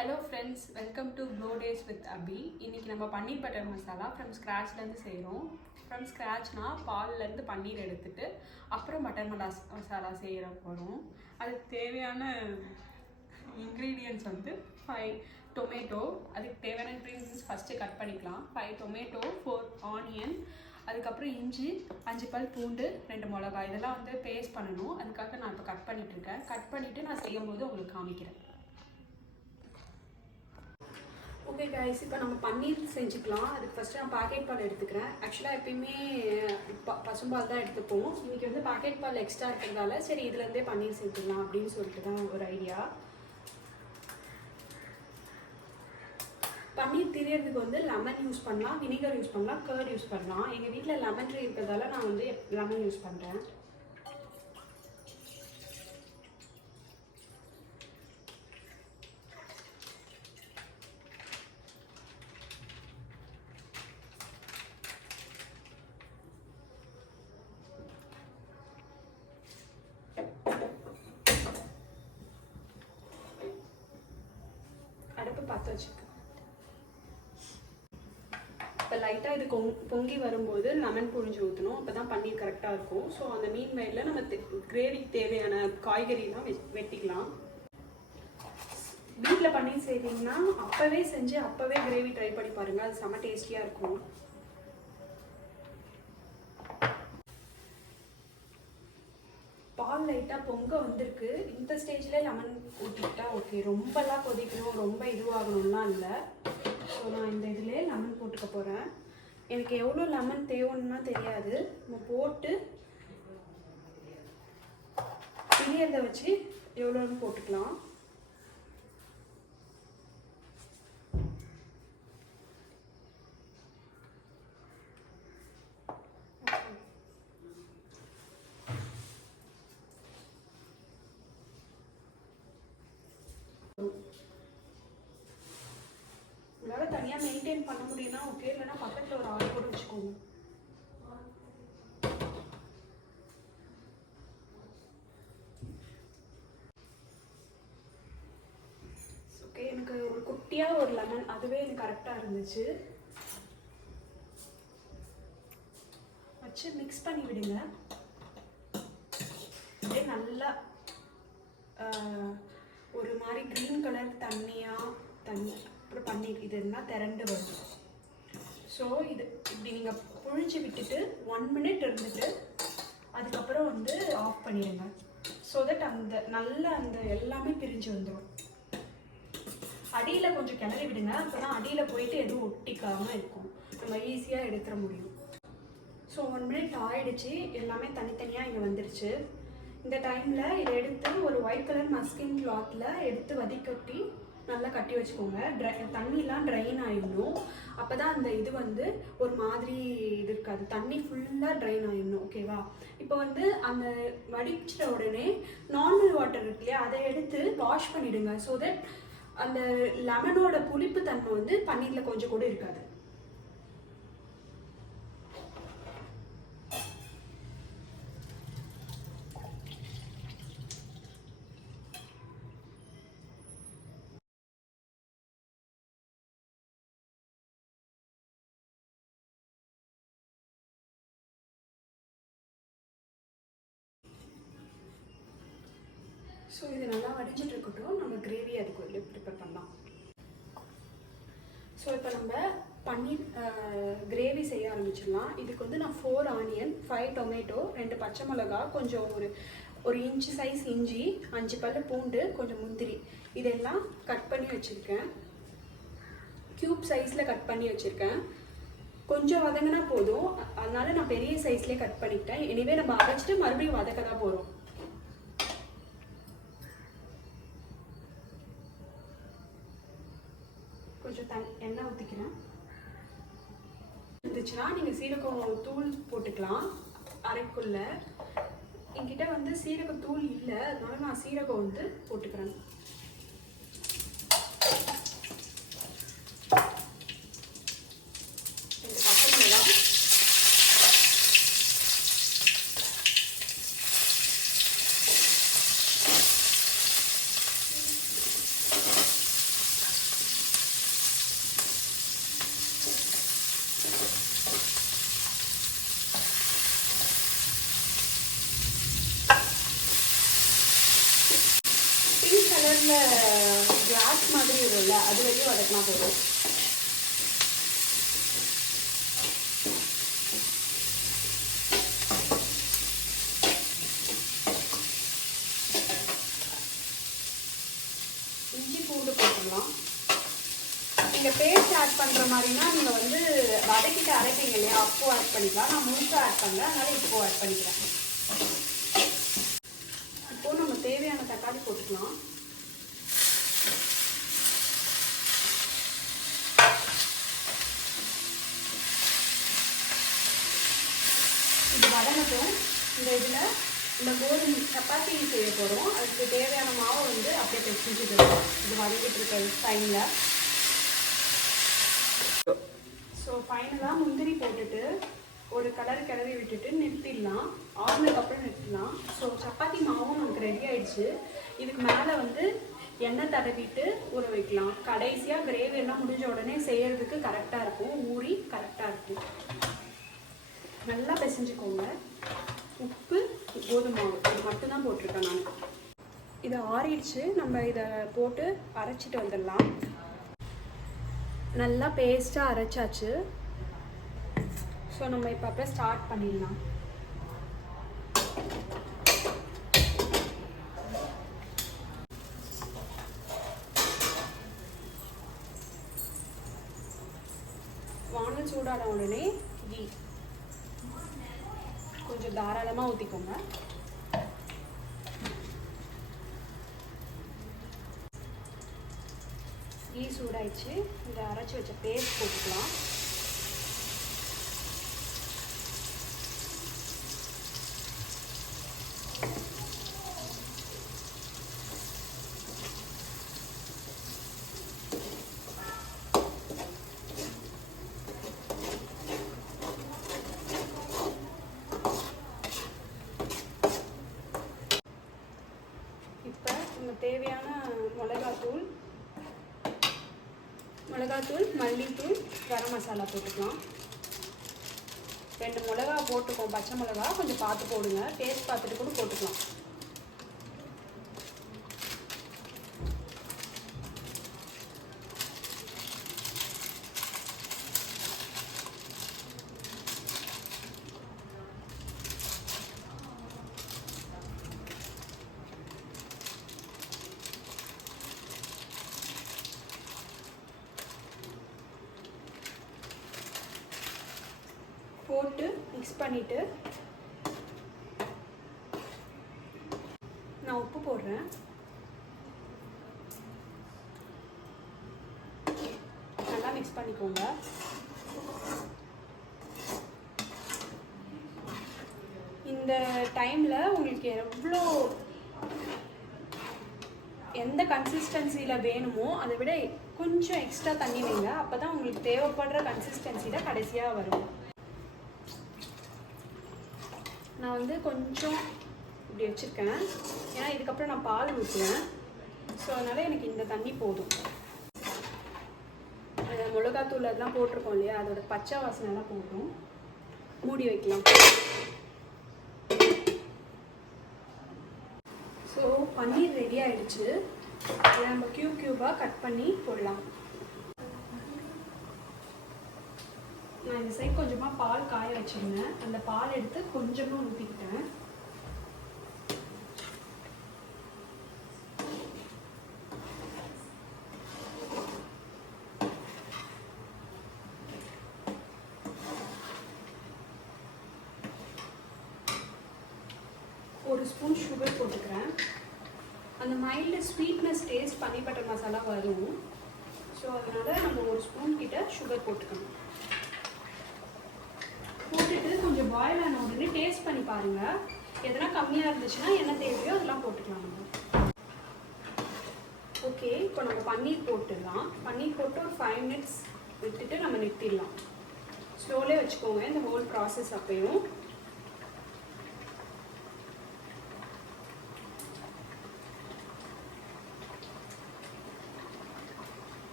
Hello friends, welcome to glow days with Abi. இன்றைக்கி நம்ம paneer butter masala from ஸ்க்ராட்ச்லேருந்து செய்கிறோம். ஃப்ரம் ஸ்க்ராட்ச்னால் பால்லேருந்து பன்னீர் எடுத்துகிட்டு அப்புறம் பட்டர் மசாலா செய்கிற போகிறோம். அதுக்கு தேவையான இன்க்ரீடியன்ட்ஸ் வந்து 5 டொமேட்டோ. அதுக்கு தேவையான இன்க்ரீடியன்ட்ஸ் ஃபஸ்ட்டு கட் பண்ணிக்கலாம். 5 டொமேட்டோ, 4 ஆனியன், அதுக்கப்புறம் இஞ்சி, 5 பல் பூண்டு, 2 மிளகாய். இதெல்லாம் வந்து பேஸ்ட் பண்ணணும். அதுக்காக நான் இப்போ கட் பண்ணிகிட்ருக்கேன். கட் பண்ணிவிட்டு நான் செய்யும்போது உங்களுக்கு காமிக்கிறேன். ஓகே கைஸ், இப்போ நம்ம பன்னீர் செஞ்சுக்கலாம். அதுக்கு ஃபஸ்ட்டு நான் பாக்கெட் பால் எடுத்துக்கிறேன். ஆக்சுவலாக எப்பயுமே பசும்பால் தான் எடுத்துப்போம். இன்றைக்கி வந்து பாக்கெட் பால் எக்ஸ்ட்ரா இருக்கிறதால சரி இதுலேருந்தே பன்னீர் செஞ்சுக்கலாம் அப்படின்னு சொல்லிட்டு தான் ஒரு ஐடியா. பன்னீர் திரியறதுக்கு வந்து லெமன் யூஸ் பண்ணலாம், வினிகர் யூஸ் பண்ணலாம், கர்ட் யூஸ் பண்ணலாம். எங்கள் வீட்டில் லெமன் ட்ரீ இருக்கிறதால நான் வந்து லெமன் யூஸ் பண்ணுறேன். அடுப்பு பார்த்து வச்சுக்கேன். இப்போ லைட்டாக இது பொங்கி வரும்போது லெமன் புழிஞ்சு ஊற்றணும். அப்போ தான் பன்னீர் கரெக்டாக இருக்கும். ஸோ அந்த மீன் வயலில் நம்ம கிரேவிக்கு தேவையான காய்கறிலாம் வெட்டிக்கலாம். வீட்டில் பன்னீர் செய்வீங்கன்னா அப்போவே செஞ்சு அப்போவே கிரேவி ட்ரை பண்ணி பாருங்கள். அது செம்ம டேஸ்டியாக இருக்கும். பால் லைட்டாக பொங்க வந்திருக்கு. இந்த ஸ்டேஜில் லெமன் ஊற்றிக்கிட்டா ஓகே. ரொம்பலாம் கொதிக்கணும், ரொம்ப இதுவாகணும்லாம் இல்லை. ஸோ நான் இந்த இதிலே லெமன் போட்டுக்க போகிறேன். எனக்கு எவ்வளோ லெமன் தேவைன்னா தெரியாது. நம்ம போட்டு பிரியறதை வச்சு எவ்வளோன்னு போட்டுக்கலாம். உங்களால் தனியாக மெயின்டைன் பண்ண முடியும்னா ஓகே, இல்லைன்னா பக்கத்தில் ஒரு ஆள் கூட வச்சுக்கோங்க. ஓகே, எனக்கு ஒரு குட்டியாக ஒரு லெமன் அதுவே எனக்கு கரெக்டாக இருந்துச்சு. வச்சு மிக்ஸ் பண்ணி விடுங்க. அப்படியே நல்லா ஒரு மாதிரி க்ரீன் கலர் தண்ணி அப்புறம் பன்னீர் இது இருந்தால் திரண்டு வரும். ஸோ இது இப்படி நீங்கள் புழிஞ்சு விட்டுட்டு 1 மினிட் இருந்துட்டு அதுக்கப்புறம் வந்து ஆஃப் பண்ணிடுங்க. ஸோ தட் அந்த எல்லாமே பிரிஞ்சு வந்துடும். அடியில் கொஞ்சம் கிளறி விடுங்க. அப்போ தான் அடியில் போயிட்டு எதுவும் ஒட்டிக்காமல் இருக்கும், நம்ம ஈஸியாக எடுத்துட முடியும். ஸோ 1 மினிட் ஆயிடுச்சு. எல்லாமே தனித்தனியாக இங்கே வந்துருச்சு. இந்த டைமில் இதை எடுத்து ஒரு ஒயிட் கலர் மஸ்கின் கிளாத்தில் எடுத்து வடிகட்டி நல்லா கட்டி வச்சுக்கோங்க. தண்ணிலாம் ட்ரைன் ஆகிடணும். அப்போ தான் அந்த இது வந்து ஒரு மாதிரி இது இருக்காது. தண்ணி ஃபுல்லாக ட்ரைன் ஆகிடணும். ஓகேவா? இப்போ வந்து அந்த வடிச்சிட்ட உடனே நார்மல் வாட்டர் இருக்கு இல்லையா, அதை எடுத்து வாஷ் பண்ணிவிடுங்க. ஸோ தட் அந்த லெமனோட புளிப்பு தன்மை வந்து பன்னீரில் கொஞ்சம் கூட இருக்காது. ஸோ இது நல்லா வடிஞ்சிட்டு இருக்கட்டும். நம்ம கிரேவி அதுக்கு ப்ரிப்பேர் பண்ணலாம். ஸோ இப்போ நம்ம பன்னீர் கிரேவி செய்ய ஆரம்பிச்சிடலாம். இதுக்கு வந்து நான் 4 ஆனியன், 5 டொமேட்டோ, 2 பச்சை மிளகா, கொஞ்சம் ஒரு இன்ச்சு சைஸ் இஞ்சி, 5 பல் பூண்டு, கொஞ்சம் முந்திரி இதெல்லாம் கட் பண்ணி வச்சுருக்கேன். க்யூப் சைஸில் கட் பண்ணி வச்சுருக்கேன். கொஞ்சம் வதங்கினா போதும், அதனால நான் பெரிய சைஸ்லேயே கட் பண்ணிக்கிட்டேன். எனிவே நம்ம அரைச்சிட்டு மறுபடியும் வதக்க தான் போகிறோம். கொஞ்சம் எண்ணெய் ஊற்றிக்கிறேன். இருந்துச்சுன்னா நீங்கள் சீரகம் தூள் போட்டுக்கலாம் அரைக்குள்ள. என்கிட்ட வந்து சீரகத்தூள் இல்லை, அதனால நான் சீரகம் வந்து போட்டுக்கிறேன். மேலே கிளாஸ் மாதிரி இருக்கும்ல, அது வரையும் வதக்கினா போதும். இஞ்சி பூண்டு போட்டுடலாம். நீங்கள் பேஸ்ட் ஆட் பண்ணுற மாதிரினா நீங்கள் வந்து வதக்கிட்டு அரைப்பீங்க இல்லையா, அப்போ ஆட் பண்ணிக்கலாம். நான் முழுசாக ஆட் பண்ணுறேன், அதனால் இப்போது ஆட் பண்ணிக்கிறேன். இப்போது நம்ம தேவையான தக்காளி போட்டுக்கலாம். இது வதங்கட்டும். இந்த இதில் இந்த கோதுமை சப்பாத்தி செய்ய போகிறோம். அதுக்கு தேவையான மாவை வந்து அப்படியே பிசைஞ்சுக்கிறோம். இது வதங்கிட்டு இருக்கிற டைமில். ஸோ ஃபைனலாக முந்திரி போட்டுட்டு ஒரு கலர் கிளறி விட்டுட்டு நிறுத்திடலாம். ஆறுனதுக்கப்புறம் நிறுத்திடலாம். ஸோ சப்பாத்தி மாவும் நமக்கு ரெடி ஆயிடுச்சு. இதுக்கு மேலே வந்து எண்ணெய் தடவிட்டு ஊற வைக்கலாம். கடைசியாக கிரேவி எல்லாம் முடிஞ்ச உடனே செய்யறதுக்கு கரெக்டாக இருக்கும். ஊறி கரெக்டாக இருக்கும். நல்லா பிசைஞ்சுக்கோங்க. உப்பு, கோதுமை மாவு இது மட்டும்தான் போட்டிருக்கேன் நான். இதை ஆறிடுச்சு. நம்ம இதை போட்டு அரைச்சிட்டு வந்துடலாம். நல்லா பேஸ்ட்டாக அரைச்சாச்சு. ஸோ நம்ம இப்போ அப்புறம் ஸ்டார்ட் பண்ணிடலாம். வானல் சூடான உடனே கீ கொஞ்சம் தாராளமாக ஊற்றிக்கோங்க. கீ சூடாயிடுச்சு. இந்த அரைச்சி வச்ச பேஸ்ட் போட்டுக்கலாம். இப்போ நம்ம தேவையான மிளகாத்தூள், மல்லித்தூள், கரம் மசாலா போட்டுக்கலாம். 2 மிளகா போட்டுக்கோம். பச்சை மிளகா கொஞ்சம் பார்த்து போடுங்க. டேஸ்ட் பார்த்துட்டு கூட போட்டுக்கலாம். போட்டு மிக்ஸ் பண்ணிவிட்டு நான் உப்பு போடுறேன். நல்லா மிக்ஸ் பண்ணிக்கோங்க. இந்த டைமில் உங்களுக்கு எவ்வளோ எந்த கன்சிஸ்டன்சியில் வேணுமோ அதை விட கொஞ்சம் எக்ஸ்ட்ரா தண்ணி வைங்க. அப்போ தான் உங்களுக்கு தேவைப்படுற கன்சிஸ்டன்சியில் கடைசியாக வரும். நான் வந்து கொஞ்சம் இப்படி வச்சுருக்கேன். ஏன்னா இதுக்கப்புறம் நான் பால் ஊற்றுவேன். ஸோ அதனால் எனக்கு இந்த தண்ணி போதும். மிளகாத்தூள் அதெல்லாம் போட்டிருக்கோம் இல்லையா, அதோட பச்சை வாசனைலாம் போதும். மூடி வைக்கலாம். ஸோ பன்னீர் ரெடி ஆகிடுச்சு. இதை நம்ம க்யூபாக கட் பண்ணி போடலாம். நான் இந்த சைடு கொஞ்சமாக பால் காய வச்சுருந்தேன். அந்த பால் எடுத்து கொஞ்சமாக ஊற்றிக்கிட்டேன். ஒரு ஸ்பூன் சுகர் போட்டுக்கிறேன். அந்த மைல்டு ஸ்வீட்னஸ் டேஸ்ட் பன்னீர் பட்டர் மசாலா வரும். ஸோ அதனால் நம்ம ஒரு ஸ்பூன் கிட்ட சுகர் போட்டுக்கணும். போட்டுட்டு கொஞ்சம் பாயில் ஆன உடனே டேஸ்ட் பண்ணி பாருங்கள். எதனா கம்மியாக இருந்துச்சுன்னா என்ன தேவையோ அதெல்லாம் போட்டுக்கலாம் நம்ம. ஓகே, இப்போ நம்ம பன்னீர் போட்டுடலாம். பன்னீர் போட்டு ஒரு 5 மினிட்ஸ் விட்டுட்டு நம்ம நிறுத்திடலாம். ஸ்லோலே வச்சுக்கோங்க இந்த ஹோல் ப்ராசஸ். அப்பையும்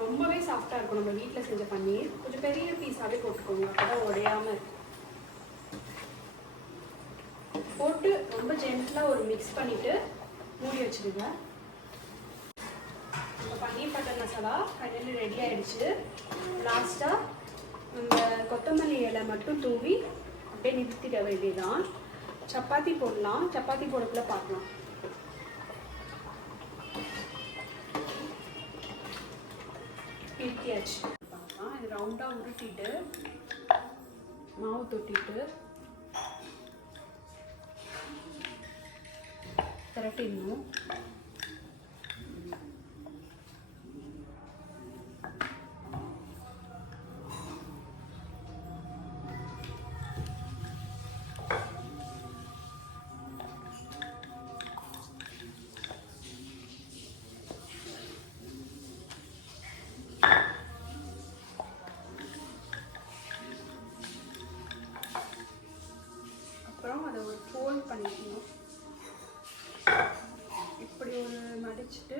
ரொம்பவே சாஃப்டாக இருக்கும். நம்ம வீட்டில் செஞ்ச பன்னீர் கொஞ்சம் பெரிய பீஸாகவே போட்டுக்கோங்க. அப்போ தான் உடையாமல் இருக்கும். போட்டு ரொம்ப ஜென்டலாக ஒரு மிக்ஸ் பண்ணிவிட்டு மூடி வச்சுடுங்க. இப்போ பன்னீர் பட்டர் மசாலா ஃபைனலி ரெடி ஆகிடுச்சு. லாஸ்ட்டாக அந்த கொத்தமல்லி இலை மட்டும் தூவி அப்படியே நிறுத்திட வேண்டியதான். சப்பாத்தி போடலாம். சப்பாத்தி போடக்குள்ள பார்க்கலாம். பிரிக்கியாச்சு. பார்க்கலாம். இது ரவுண்டாக உருட்டிட்டு மாவு தொட்டிட்டு திரட்டிடணும். அப்புறம் அதை ஒரு ஃபோல்ட் பண்ணிக்கணும். இப்படி ஒரு மடிச்சுட்டு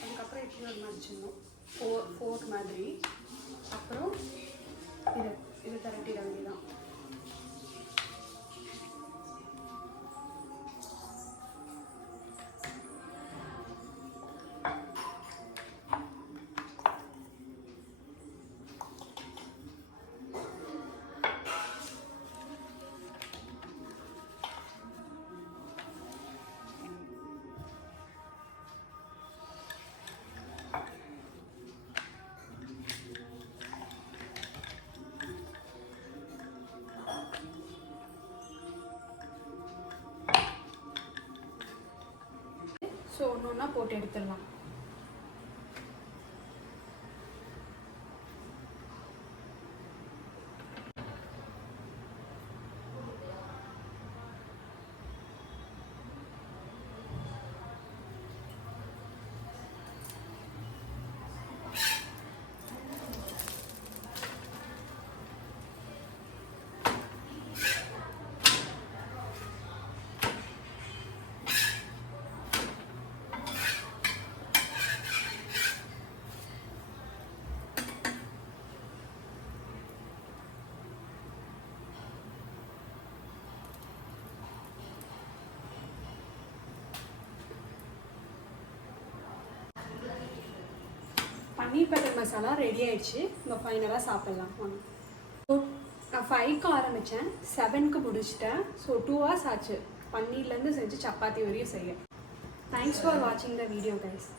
அதுக்கப்புறம் இப்படி ஒரு மடிச்சிடணும். ஃபோர் மாதிரி. அப்புறம் இதை திரட்டிட வேண்டியதான். ஸோ ஒன்று ஒன்றா போட்டு எடுத்துடலாம். பன்னீர் பட்டர் மசாலா ரெடி ஆயிடுச்சு. நம்ம ஃபைனலாக சாப்பிட்லாம். நான் 5க்கு ஆரம்பித்தேன், 7க்கு முடிச்சிட்டேன். ஸோ 2 hours ஆச்சு பன்னீர்லேருந்து செஞ்சு சப்பாத்தி வரையும் செய்ய. தேங்க்ஸ் ஃபார் வாட்சிங் த வீடியோ கைஸ்.